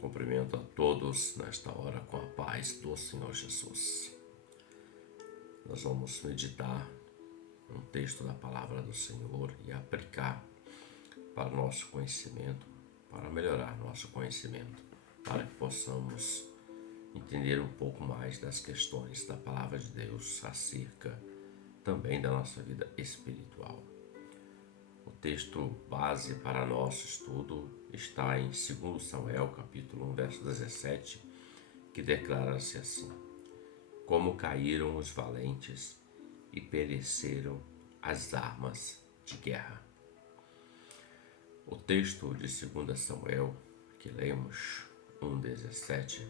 Cumprimento a todos nesta hora com a paz do Senhor Jesus. Nós vamos meditar um texto da palavra do Senhor e aplicar para o nosso conhecimento, para melhorar nosso conhecimento, para que possamos entender um pouco mais das questões da palavra de Deus acerca também da nossa vida espiritual. O texto base para nosso estudo está em 2 Samuel, capítulo 1, verso 17, que declara-se assim: Como caíram os valentes e pereceram as armas de guerra. O texto de 2 Samuel, que lemos, 1,17,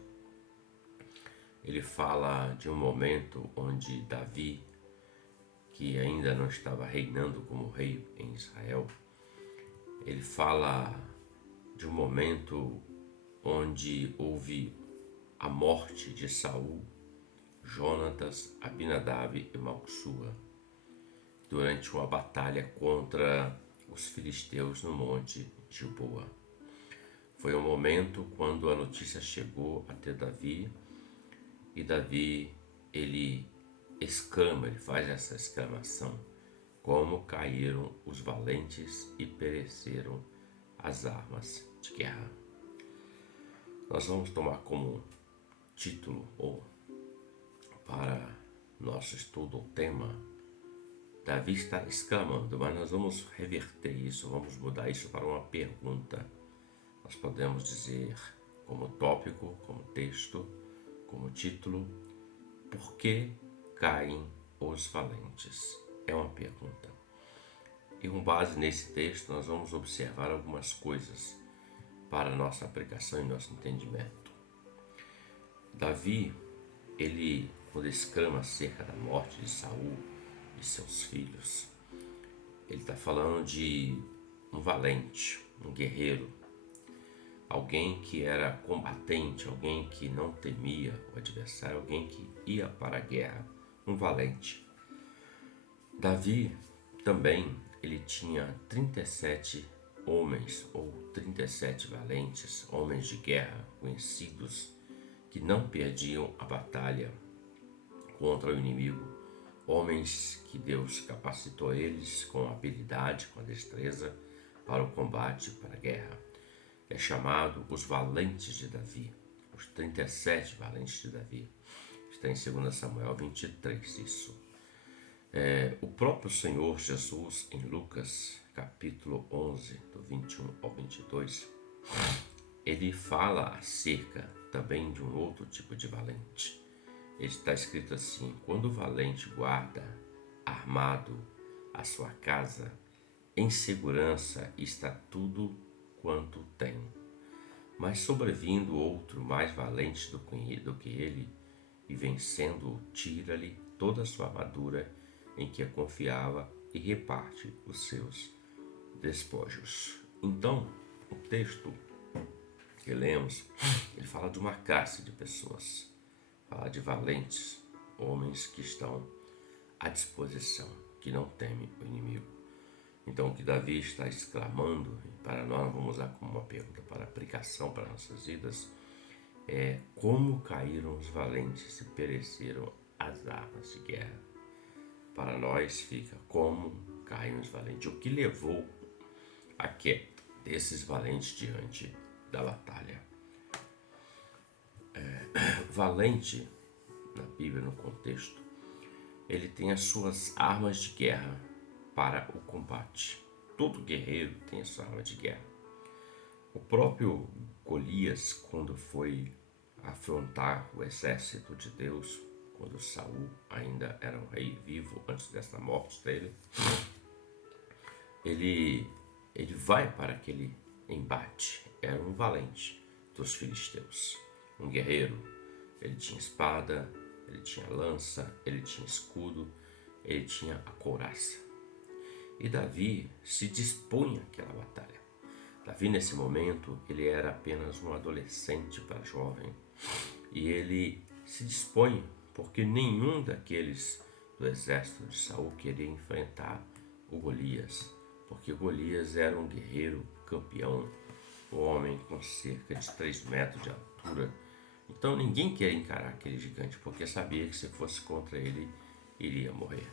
ele fala de um momento onde Davi, que ainda não estava reinando como rei em Israel, ele fala de um momento onde houve a morte de Saul, Jonatas, Abinadab e Malquissua durante uma batalha contra os filisteus no monte Gilboa. Foi um momento quando a notícia chegou até Davi e Davi ele exclama, ele faz essa exclamação: como caíram os valentes e pereceram as armas de guerra. Nós vamos tomar como título ou para nosso estudo o tema Davi está exclamando, mas nós vamos reverter isso, vamos mudar isso para uma pergunta. Nós podemos dizer como tópico, como texto, como título: por que caem os valentes? É uma pergunta. E com base nesse texto nós vamos observar algumas coisas para nossa aplicação e nosso entendimento. Davi, ele, quando exclama acerca da morte de Saul e seus filhos, ele está falando de um valente, um guerreiro, alguém que era combatente, alguém que não temia o adversário, alguém que ia para a guerra, um valente. Davi também, ele tinha 37 homens ou 37 valentes, homens de guerra conhecidos, que não perdiam a batalha contra o inimigo, homens que Deus capacitou eles com habilidade, com destreza para o combate, para a guerra. É chamado os valentes de Davi, os 37 valentes de Davi. Está em 2 Samuel 23, isso. O próprio Senhor Jesus, em Lucas, capítulo 11, do 21 ao 22, ele fala acerca também de um outro tipo de valente. Ele está escrito assim: quando o valente guarda armado a sua casa, em segurança está tudo quanto tem. Mas sobrevindo outro mais valente do que ele, e vencendo-o, tira-lhe toda a sua armadura em que confiava e reparte os seus despojos. Então, o texto que lemos, ele fala de uma classe de pessoas, fala de valentes, homens que estão à disposição, que não temem o inimigo. Então, o que Davi está exclamando, para nós vamos usar como uma pergunta para aplicação para nossas vidas, é: como caíram os valentes e pereceram as armas de guerra? Para nós fica: como caíram os valentes? O que levou a queda desses valentes diante da batalha? Valente, na Bíblia, no contexto, ele tem as suas armas de guerra para o combate. Todo guerreiro tem a sua arma de guerra. O próprio Golias, quando foi afrontar o exército de Deus, quando Saul ainda era um rei vivo antes dessa morte dele, ele vai para aquele embate. Era um valente dos filisteus, um guerreiro. Ele tinha espada, ele tinha lança, ele tinha escudo, ele tinha a couraça. E Davi se dispunha àquela batalha. Davi, nesse momento, ele era apenas um adolescente para jovem, e ele se dispõe porque nenhum daqueles do exército de Saul queria enfrentar o Golias, porque Golias era um guerreiro campeão, um homem com cerca de 3 metros de altura. Então ninguém quer encarar aquele gigante, porque sabia que se fosse contra ele, iria morrer.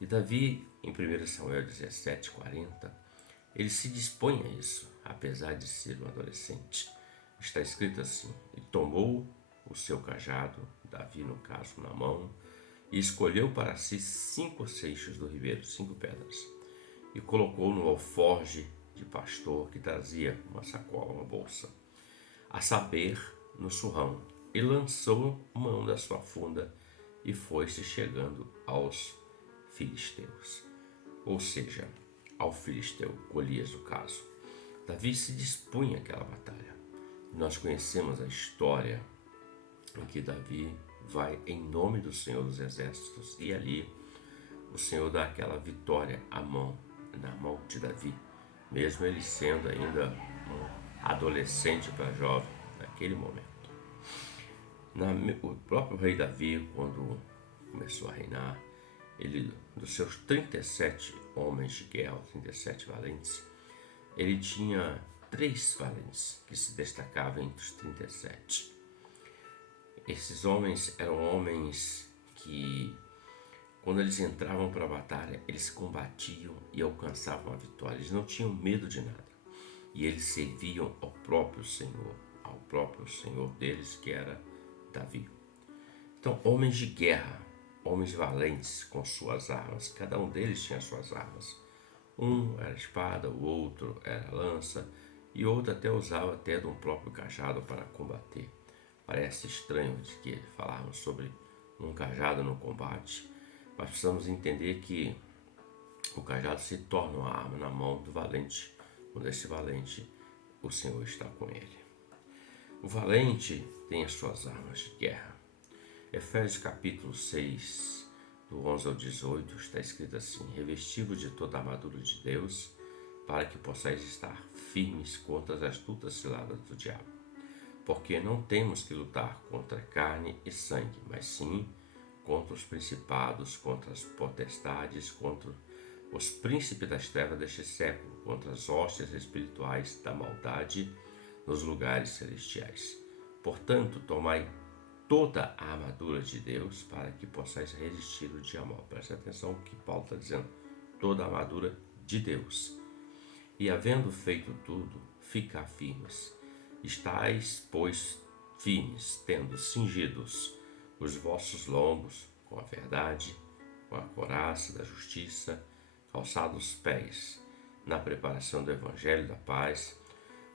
E Davi, em 1 Samuel 17:40, ele se dispõe a isso, apesar de ser um adolescente. Está escrito assim: e tomou o seu cajado, Davi no caso, na mão, e escolheu para si 5 seixos do ribeiro, 5 pedras, e colocou no alforje de pastor que trazia uma sacola, uma bolsa, a saber, no surrão, e lançou mão da sua funda e foi-se chegando aos filisteus, ou seja, ao filisteu Golias no caso. Davi se dispunha àquela batalha. Nós conhecemos a história em que Davi vai em nome do Senhor dos Exércitos e ali o Senhor dá aquela vitória na mão de Davi, mesmo ele sendo ainda um adolescente para jovem naquele momento. O próprio rei Davi, quando começou a reinar, ele, dos seus 37 homens de guerra, 37 valentes, ele tinha 3 valentes que se destacavam entre os 37. Esses homens eram homens que, quando eles entravam para a batalha, eles combatiam e alcançavam a vitória. Eles não tinham medo de nada. E eles serviam ao próprio Senhor deles, que era Davi. Então, homens de guerra, homens valentes com suas armas. Cada um deles tinha suas armas. Um era espada, o outro era lança, e outro até usava até de um próprio cajado para combater. Parece estranho de que falarmos sobre um cajado no combate, mas precisamos entender que o cajado se torna uma arma na mão do valente, quando esse valente, o Senhor está com ele. O valente tem as suas armas de guerra. Efésios capítulo 6, do 11 ao 18, está escrito assim: revesti-vos de toda a armadura de Deus, para que possais estar firmes contra as astutas ciladas do diabo. Porque não temos que lutar contra carne e sangue, mas sim contra os principados, contra as potestades, contra os príncipes das trevas deste século, contra as hostes espirituais da maldade nos lugares celestiais. Portanto, tomai toda a armadura de Deus para que possais resistir o dia mau. Preste atenção no que Paulo está dizendo. Toda a armadura de Deus. E havendo feito tudo, ficar firmes. Estais, pois, firmes, tendo cingidos os vossos lombos com a verdade, com a couraça da justiça, calçados os pés na preparação do evangelho da paz,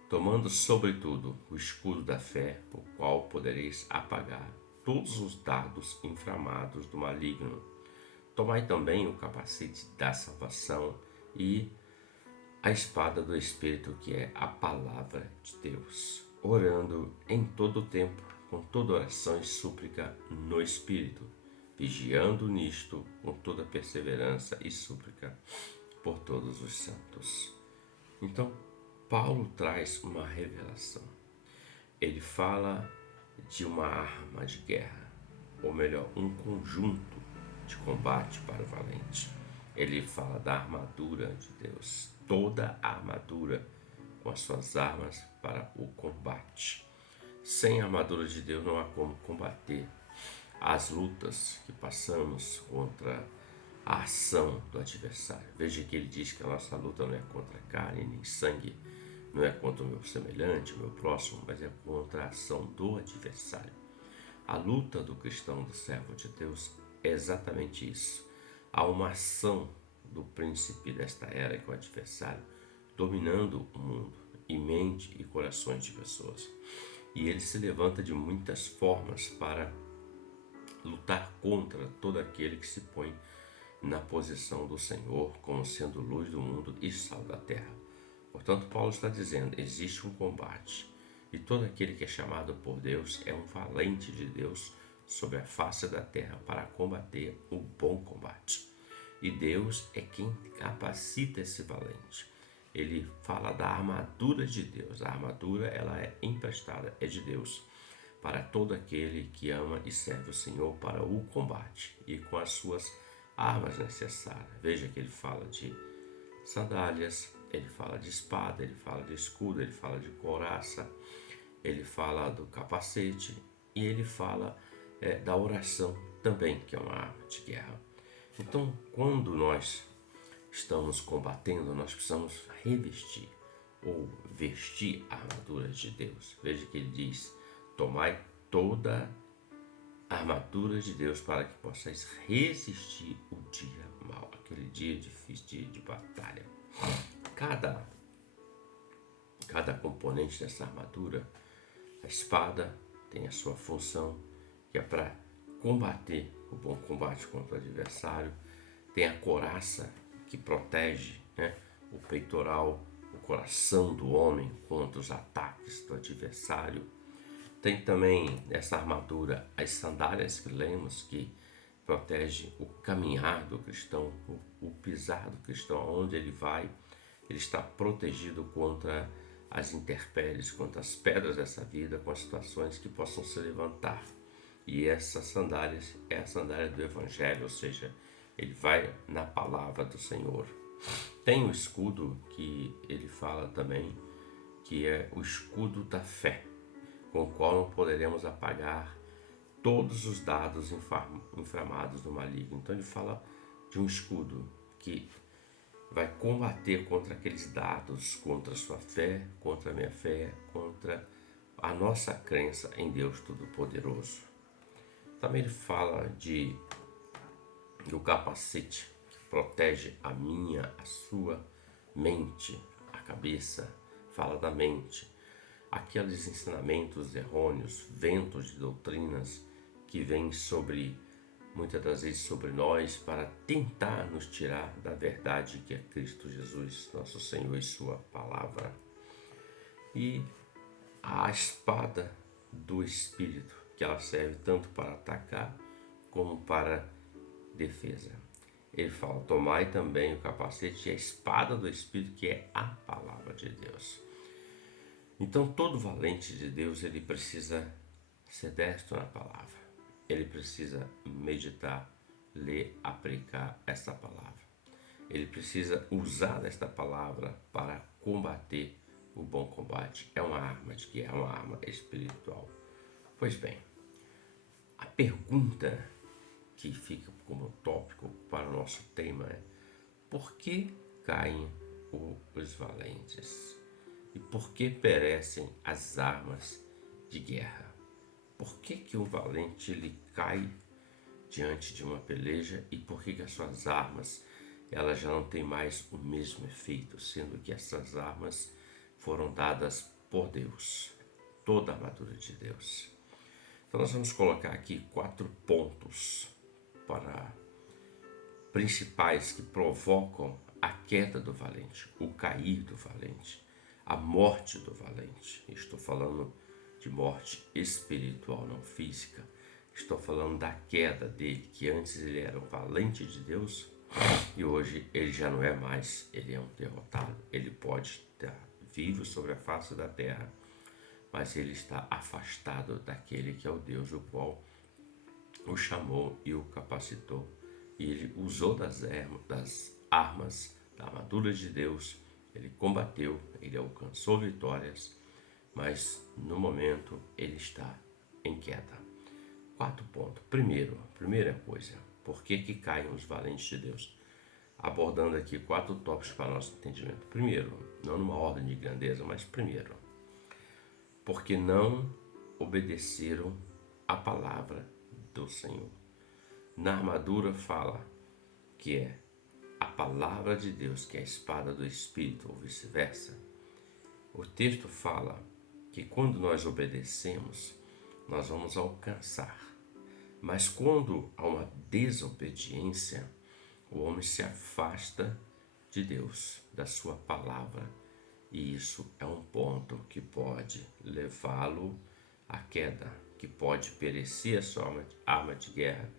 tomando sobretudo o escudo da fé, o qual podereis apagar todos os dardos inflamados do maligno. Tomai também o capacete da salvação e a espada do Espírito, que é a palavra de Deus, orando em todo o tempo, com toda oração e súplica no Espírito, vigiando nisto com toda perseverança e súplica por todos os santos. Então, Paulo traz uma revelação. Ele fala de uma arma de guerra, ou melhor, um conjunto de combate para o valente. Ele fala da armadura de Deus, toda a armadura com as suas armas para o combate. Sem a armadura de Deus não há como combater as lutas que passamos contra a ação do adversário. Veja que ele diz que a nossa luta não é contra carne nem sangue, não é contra o meu semelhante, o meu próximo, mas é contra a ação do adversário. A luta do cristão, do servo de Deus, é exatamente isso. Há uma ação do príncipe desta era, que é o adversário, dominando o mundo, e mente e corações de pessoas. E ele se levanta de muitas formas para lutar contra todo aquele que se põe na posição do Senhor como sendo luz do mundo e sal da terra. Portanto, Paulo está dizendo, existe um combate, e todo aquele que é chamado por Deus é um valente de Deus sobre a face da terra para combater o bom combate. E Deus é quem capacita esse valente. Ele fala da armadura de Deus. A armadura, ela é emprestada, é de Deus, para todo aquele que ama e serve o Senhor para o combate e com as suas armas necessárias. Veja que ele fala de sandálias, ele fala de espada, ele fala de escudo, ele fala de couraça, ele fala do capacete e ele fala da oração também, que é uma arma de guerra. Então, quando nós estamos combatendo, nós precisamos revestir ou vestir a armadura de Deus. Veja que ele diz: tomai toda a armadura de Deus para que possais resistir o dia mau, aquele dia difícil, dia de batalha. Cada componente dessa armadura, a espada tem a sua função, que é para combater o bom combate contra o adversário. Tem a couraça, que protege, o peitoral, o coração do homem contra os ataques do adversário. Tem também nessa armadura as sandálias que lemos, que protege o caminhar do cristão, o pisar do cristão, aonde ele vai, ele está protegido contra as intempéries, contra as pedras dessa vida, com as situações que possam se levantar. E essas sandálias é a sandália do Evangelho, ou seja, ele vai na palavra do Senhor. Tem o escudo que ele fala também, que é o escudo da fé, com o qual poderemos apagar todos os dados inflamados do maligno. Então ele fala de um escudo que vai combater contra aqueles dados, contra a sua fé, contra a minha fé, contra a nossa crença em Deus Todo-Poderoso. Também ele fala do capacete, que protege a minha, a sua mente, a cabeça, fala da mente. Aqueles ensinamentos errôneos, ventos de doutrinas que vêm muitas das vezes sobre nós para tentar nos tirar da verdade que é Cristo Jesus, nosso Senhor e sua palavra. E a espada do Espírito, que ela serve tanto para atacar como para defesa. Ele fala: tomai também o capacete e a espada do Espírito, que é a palavra de Deus. Então todo valente de Deus, ele precisa ser destro na palavra. Ele precisa meditar, ler, aplicar esta palavra. Ele precisa usar esta palavra para combater o bom combate. É uma arma de guerra, é uma arma espiritual. Pois bem, a pergunta que fica como tópico para o nosso tema é: por que caem os valentes? E por que perecem as armas de guerra? Por que um valente ele cai diante de uma peleja e por que as suas armas elas já não têm mais o mesmo efeito, sendo que essas armas foram dadas por Deus, toda a armadura de Deus. Então nós vamos colocar aqui 4 pontos principais que provocam a queda do valente, o cair do valente, a morte do valente. Estou falando de morte espiritual, não física. Estou falando da queda dele, que antes ele era um valente de Deus e hoje ele já não é mais, ele é um derrotado. Ele pode estar vivo sobre a face da terra, mas ele está afastado daquele que é o Deus, o qual o chamou e o capacitou. E ele usou das armas, da armadura de Deus, ele combateu, ele alcançou vitórias, mas no momento ele está em queda. 4 pontos. Primeira coisa, por que caem os valentes de Deus? Abordando aqui 4 tópicos para nosso entendimento. Primeiro, não numa ordem de grandeza, mas primeiro, porque não obedeceram a palavra do Senhor. Na armadura fala que é a palavra de Deus, que é a espada do Espírito, ou vice-versa. O texto fala que quando nós obedecemos, nós vamos alcançar. Mas quando há uma desobediência, o homem se afasta de Deus, da sua palavra. E isso é um ponto que pode levá-lo à queda, que pode perecer a sua arma de guerra,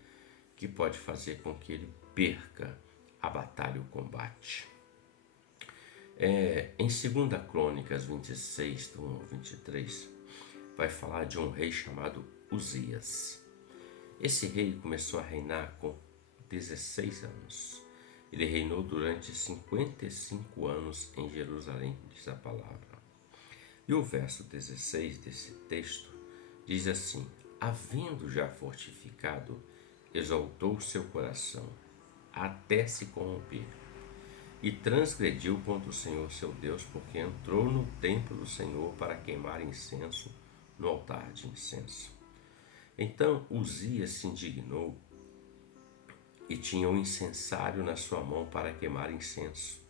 que pode fazer com que ele perca a batalha e o combate. Em 2 Crônicas 26, do 1 ao 23, vai falar de um rei chamado Uzias. Esse rei começou a reinar com 16 anos. Ele reinou durante 55 anos em Jerusalém, diz a palavra. E o verso 16 desse texto diz assim: havendo já fortificado, exaltou seu coração, até se corromper, e transgrediu contra o Senhor seu Deus, porque entrou no templo do Senhor para queimar incenso no altar de incenso. Então Uzias se indignou e tinha um incensário na sua mão para queimar incenso.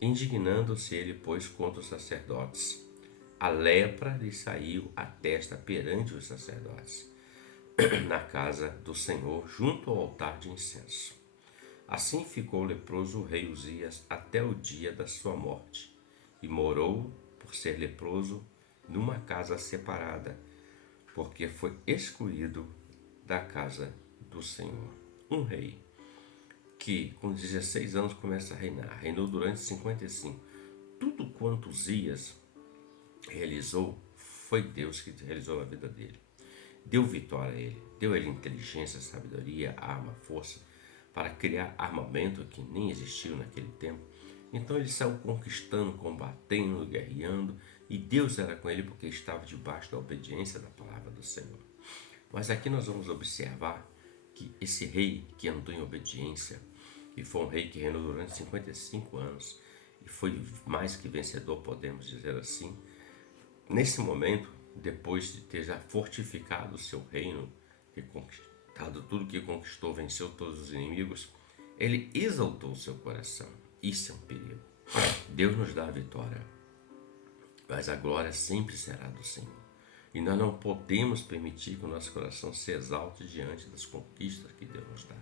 Indignando-se ele, pois, contra os sacerdotes. A lepra lhe saiu à testa perante os sacerdotes, na casa do Senhor, junto ao altar de incenso. Assim ficou leproso o rei Uzias até o dia da sua morte, e morou, por ser leproso, numa casa separada, porque foi excluído da casa do Senhor. Um rei que com 16 anos começa a reinar, reinou durante 55. Tudo quanto Uzias realizou, foi Deus que realizou na vida dele. Deu vitória a ele, deu a ele inteligência, sabedoria, arma, força, para criar armamento que nem existiu naquele tempo. Então ele saiu conquistando, combatendo, guerreando, e Deus era com ele porque estava debaixo da obediência da palavra do Senhor. Mas aqui nós vamos observar que esse rei que andou em obediência, e foi um rei que reinou durante 55 anos, e foi mais que vencedor, podemos dizer assim. Nesse momento, depois de ter já fortificado o seu reino, e conquistado tudo que conquistou, venceu todos os inimigos, ele exaltou o seu coração. Isso é um perigo. Deus nos dá a vitória, mas a glória sempre será do Senhor. E nós não podemos permitir que o nosso coração se exalte diante das conquistas que Deus nos dá.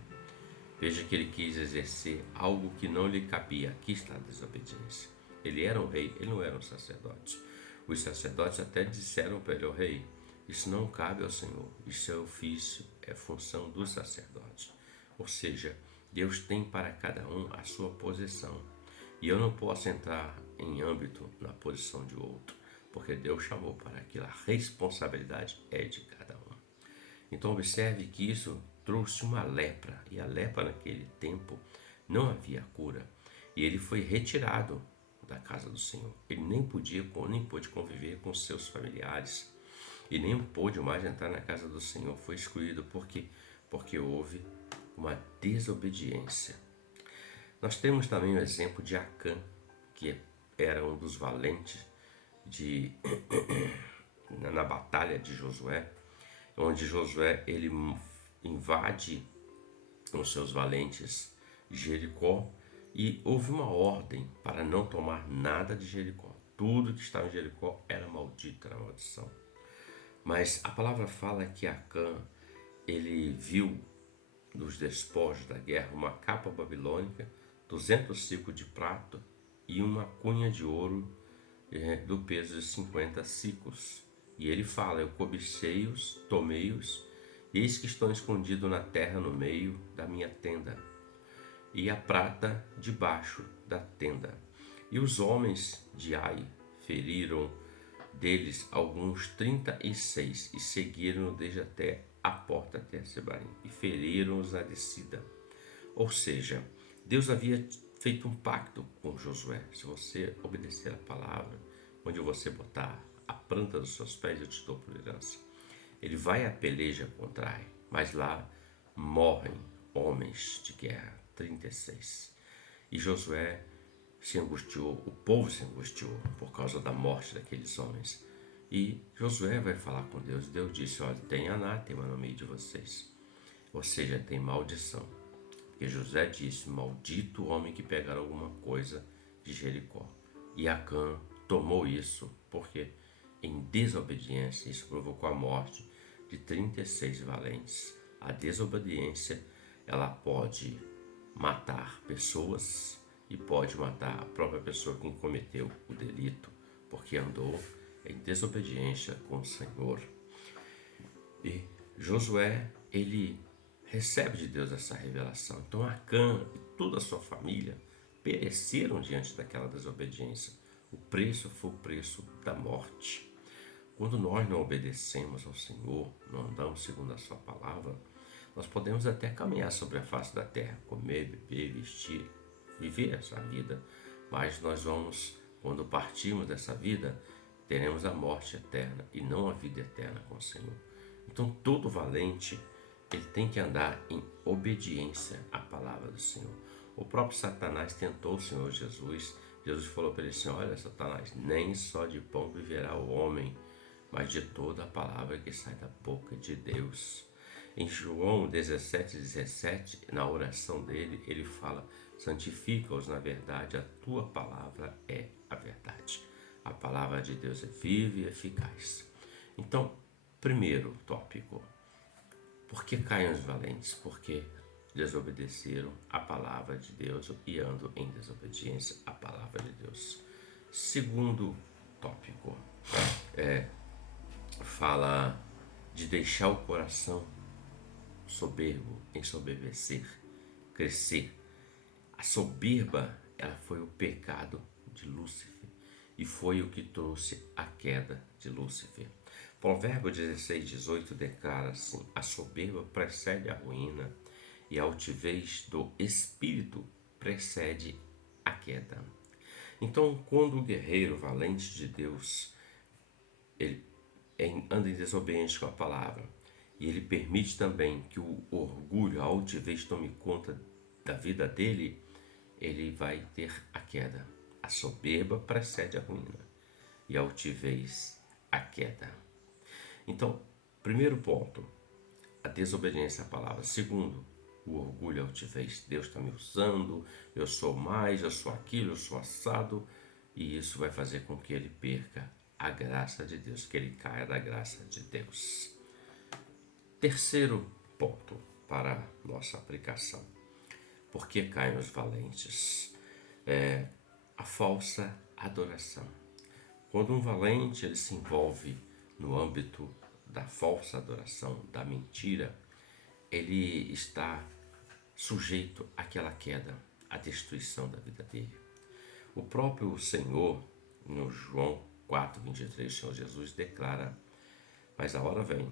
Veja que ele quis exercer algo que não lhe cabia. Aqui está a desobediência. Ele era um rei, ele não era um sacerdote. Os sacerdotes até disseram para ele: "Ó rei, isso não cabe ao Senhor, isso é ofício, é função do sacerdote." Ou seja, Deus tem para cada um a sua posição. E eu não posso entrar em âmbito na posição de outro, porque Deus chamou para aquilo. A responsabilidade é de cada um. Então observe que isso trouxe uma lepra, e a lepra naquele tempo não havia cura, e ele foi retirado da casa do Senhor. Ele nem pôde conviver com seus familiares, e nem pôde mais entrar na casa do Senhor. Foi excluído porque houve uma desobediência. Nós temos também o exemplo de Acã, que era um dos valentes na batalha de Josué, onde Josué ele invade com seus valentes Jericó, e houve uma ordem para não tomar nada de Jericó. Tudo que estava em Jericó era maldito, era maldição. Mas a palavra fala que Acã, ele viu nos despojos da guerra uma capa babilônica, 200 ciclos de prata e uma cunha de ouro do peso de 50 ciclos. E ele fala: "Eu cobicei-os, tomei-os, eis que estão escondidos na terra no meio da minha tenda, e a prata debaixo da tenda." E os homens de Ai feriram deles alguns 36 e seguiram desde até a porta até Sebarim, e feriram-os na descida. Ou seja, Deus havia feito um pacto com Josué: se você obedecer a palavra, onde você botar a planta dos seus pés, eu te dou por herança. Ele vai à peleja contra Ai, mas lá morrem homens de guerra, 36. E Josué se angustiou, o povo se angustiou por causa da morte daqueles homens. E Josué vai falar com Deus. Deus disse: "Olha, tem anátema no meio de vocês." Ou seja, tem maldição. Porque José disse: "Maldito o homem que pegar alguma coisa de Jericó." E Acã tomou isso, porque em desobediência isso provocou a morte de 36 valentes. A desobediência, ela pode matar pessoas e pode matar a própria pessoa que cometeu o delito, porque andou em desobediência com o Senhor. E Josué, ele recebe de Deus essa revelação. Então Acã e toda a sua família pereceram diante daquela desobediência. O preço foi o preço da morte. Quando nós não obedecemos ao Senhor, não andamos segundo a sua palavra, nós podemos até caminhar sobre a face da terra, comer, beber, vestir, viver essa vida, mas nós vamos, quando partirmos dessa vida, teremos a morte eterna e não a vida eterna com o Senhor. Então todo valente, ele tem que andar em obediência à palavra do Senhor. O próprio Satanás tentou o Senhor Jesus. Jesus falou para ele assim: olha, Satanás, nem só de pão viverá o homem, mas de toda a palavra que sai da boca de Deus. Em João 17:17, na oração dele, ele fala: santifica-os na verdade, a tua palavra é a verdade. A palavra de Deus é viva e eficaz. Então, primeiro tópico: por que caem os valentes? Porque desobedeceram a palavra de Deus e andam em desobediência à palavra de Deus. Segundo tópico, fala de deixar o coração soberbo, ensoberbecer, crescer. A soberba, ela foi o pecado de Lúcifer e foi o que trouxe a queda de Lúcifer. Provérbios 16:18 declara assim: a soberba precede a ruína e a altivez do espírito precede a queda. Então, quando o guerreiro valente de Deus ele anda em desobediência com a palavra e ele permite também que o orgulho, a altivez tome conta da vida dele, ele vai ter a queda. A soberba precede a ruína e a altivez a queda. Então, primeiro ponto, a desobediência à palavra. Segundo, o orgulho e a altivez. Deus está me usando, eu sou mais, eu sou aquilo, eu sou assado, e isso vai fazer com que ele perca a graça de Deus, que ele caia da graça de Deus. Terceiro ponto para nossa aplicação. Por que caem os valentes? A falsa adoração. Quando um valente ele se envolve no âmbito da falsa adoração, da mentira, ele está sujeito àquela queda, à destruição da vida dele. O próprio Senhor, no João 4:23, o Senhor Jesus declara: mas a hora vem,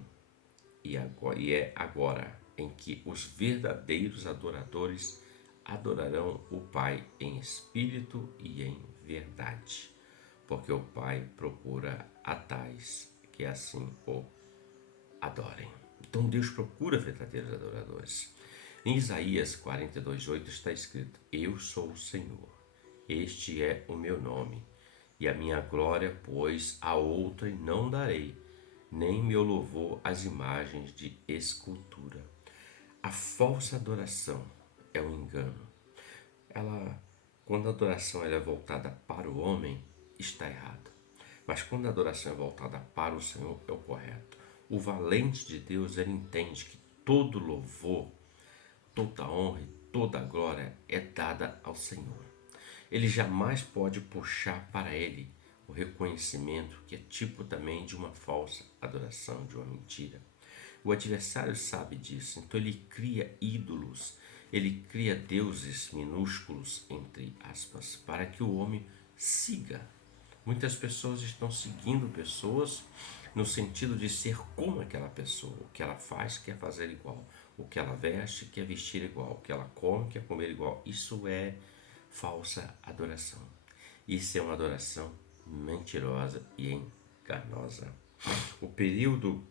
e é agora, em que os verdadeiros adoradores adorarão o Pai em espírito e em verdade, porque o Pai procura a tais que assim o adorem. Então Deus procura verdadeiros adoradores. Em Isaías 42:8 está escrito: eu sou o Senhor, este é o meu nome, e a minha glória, pois a outrem não darei, nem meu louvor às imagens de escultura. A falsa adoração é um engano. Quando a adoração é voltada para o homem, está errado. Mas quando a adoração é voltada para o Senhor, é o correto. O valente de Deus, ele entende que todo louvor, toda honra e toda glória é dada ao Senhor. Ele jamais pode puxar para ele o reconhecimento, que é tipo também de uma falsa adoração, de uma mentira. O adversário sabe disso, então ele cria ídolos, ele cria deuses minúsculos, entre aspas, para que o homem siga. Muitas pessoas estão seguindo pessoas no sentido de ser como aquela pessoa. O que ela faz, quer fazer igual. O que ela veste, quer vestir igual. O que ela come, quer comer igual. Isso é falsa adoração. Isso é uma adoração mentirosa e enganosa. O período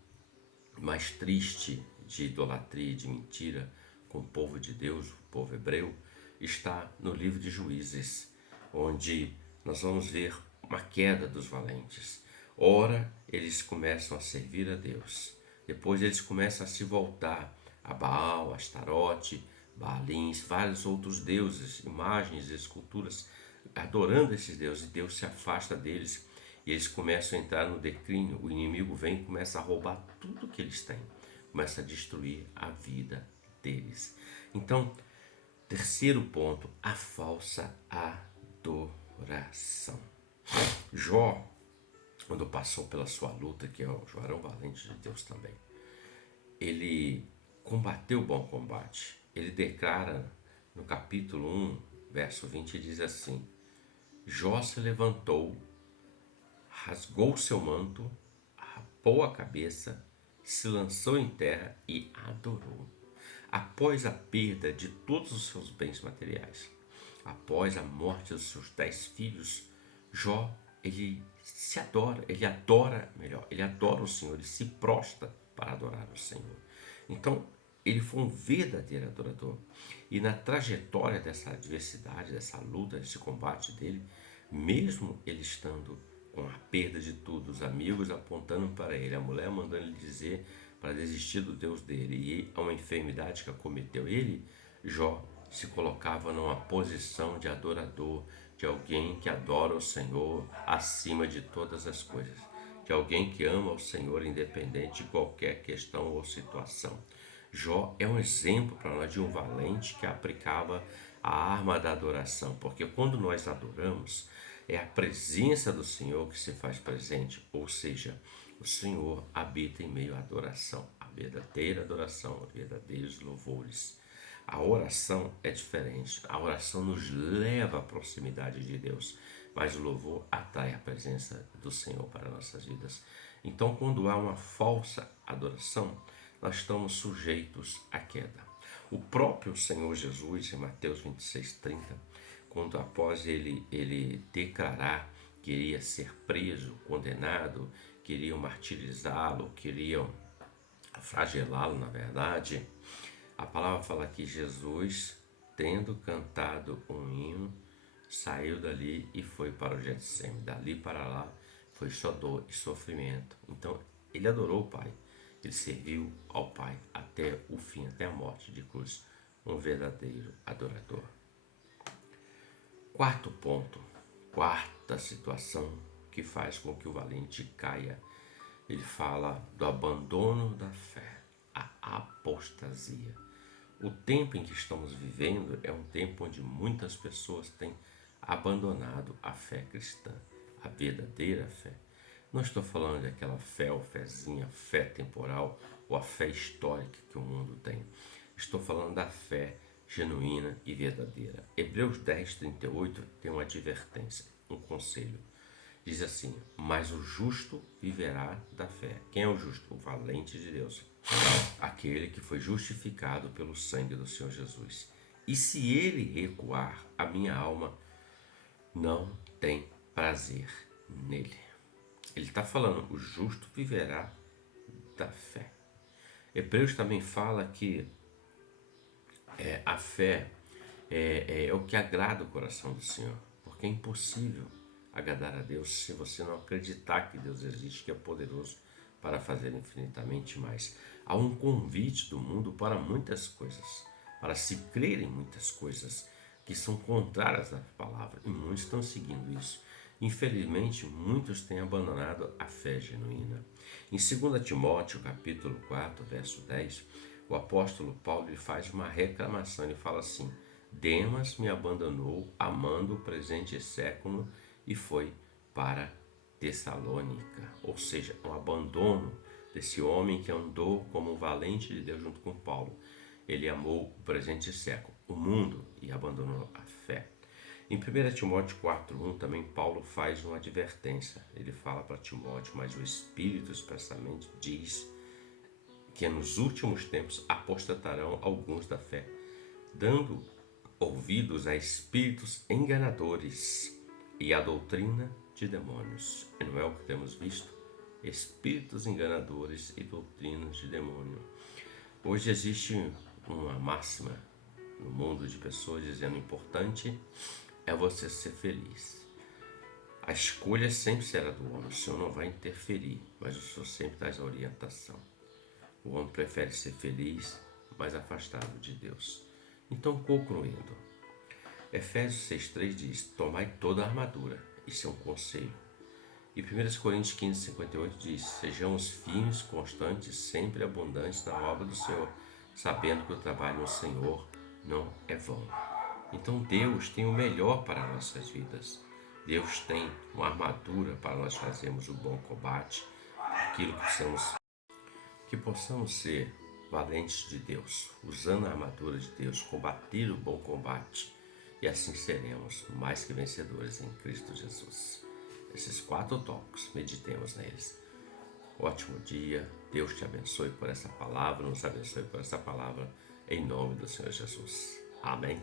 mais triste de idolatria e de mentira com o povo de Deus, o povo hebreu, está no livro de Juízes, onde nós vamos ver uma queda dos valentes. Ora, eles começam a servir a Deus. Depois eles começam a se voltar a Baal, Astarote, Baalins, vários outros deuses, imagens, esculturas, adorando esses deuses, e Deus se afasta deles e eles começam a entrar no declínio. O inimigo vem e começa a roubar tudo que eles têm, começa a destruir a vida deles. Então, terceiro ponto, a falsa adoração. Jó, quando passou pela sua luta, que é o Jó era um valente de Deus também, ele combateu o bom combate. Ele declara no capítulo 1, verso 20, diz assim: Jó se levantou, rasgou seu manto, rapou a cabeça, se lançou em terra e adorou, após a perda de todos os seus bens materiais. Após a morte dos seus 10 filhos, Jó, ele se adora, ele adora o Senhor, ele se prostra para adorar o Senhor. Então, ele foi um verdadeiro adorador. E na trajetória dessa adversidade, dessa luta, desse combate dele, mesmo ele estando com a perda de tudo, os amigos apontando para ele, a mulher mandando ele dizer para desistir do Deus dele e a uma enfermidade que acometeu ele, Jó se colocava numa posição de adorador, de alguém que adora o Senhor acima de todas as coisas, de alguém que ama o Senhor independente de qualquer questão ou situação. Jó é um exemplo para nós de um valente que aplicava a arma da adoração, porque quando nós adoramos, é a presença do Senhor que se faz presente, ou seja, o Senhor habita em meio à adoração, a verdadeira adoração, verdadeiros louvores. A oração é diferente, a oração nos leva à proximidade de Deus, mas o louvor atrai a presença do Senhor para nossas vidas. Então, quando há uma falsa adoração, nós estamos sujeitos à queda. O próprio Senhor Jesus, em Mateus 26:30, quando após ele declarar que iria ser preso, condenado, queriam martirizá-lo, queriam flagelá-lo, na verdade, a palavra fala que Jesus, tendo cantado um hino, saiu dali e foi para o Getsemane. Dali para lá foi só dor e sofrimento. Então, ele adorou o Pai. Ele serviu ao Pai até o fim, até a morte de cruz. Um verdadeiro adorador. Quarto ponto, quarta situação que faz com que o valente caia. Ele fala do abandono da fé, a apostasia. O tempo em que estamos vivendo é um tempo onde muitas pessoas têm abandonado a fé cristã, a verdadeira fé. Não estou falando daquela fé ou fezinha, fé temporal ou a fé histórica que o mundo tem. Estou falando da fé genuína e verdadeira. Hebreus 10:38 tem uma advertência, um conselho. Diz assim: mas o justo viverá da fé. Quem é o justo? O valente de Deus. Aquele que foi justificado pelo sangue do Senhor Jesus. E se ele recuar, a minha alma não tem prazer nele. Ele está falando, o justo viverá da fé. Hebreus também fala que a fé é o que agrada o coração do Senhor, porque é impossível agradar a Deus se você não acreditar que Deus existe, que é poderoso para fazer infinitamente mais. Há um convite do mundo para muitas coisas, para se crer em muitas coisas que são contrárias à palavra, e muitos estão seguindo isso. Infelizmente, muitos têm abandonado a fé genuína. Em 2 Timóteo, capítulo 4, verso 10, o apóstolo Paulo faz uma reclamação. Ele fala assim: Demas me abandonou, amando o presente século, e foi para Tessalônica. Ou seja, um abandono desse homem que andou como um valente de Deus junto com Paulo. Ele amou o presente século, o mundo, e abandonou a fé. Em 1 Timóteo 4:1 também Paulo faz uma advertência. Ele fala para Timóteo: mas o Espírito expressamente diz que nos últimos tempos apostatarão alguns da fé, dando ouvidos a espíritos enganadores e a doutrina de demônios. E não é o que temos visto? Espíritos enganadores e doutrinas de demônio. Hoje existe uma máxima no mundo de pessoas dizendo: o importante é você ser feliz. A escolha sempre será do homem. O Senhor não vai interferir, mas o Senhor sempre traz a orientação. O homem prefere ser feliz, mas afastado de Deus. Então, concluindo, Efésios 6:3 diz: tomai toda a armadura. Isso é um conselho. E 1 Coríntios 15:58 diz: sejamos firmes, constantes, sempre abundantes na obra do Senhor, sabendo que o trabalho no Senhor não é vão. Então Deus tem o melhor para nossas vidas. Deus tem uma armadura para nós fazermos o bom combate, aquilo que possamos ser valentes de Deus, usando a armadura de Deus, combater o bom combate, e assim seremos mais que vencedores em Cristo Jesus. Esses 4 tópicos, meditemos neles. Ótimo dia, Deus te abençoe por essa palavra, nos abençoe por essa palavra, em nome do Senhor Jesus. Amém.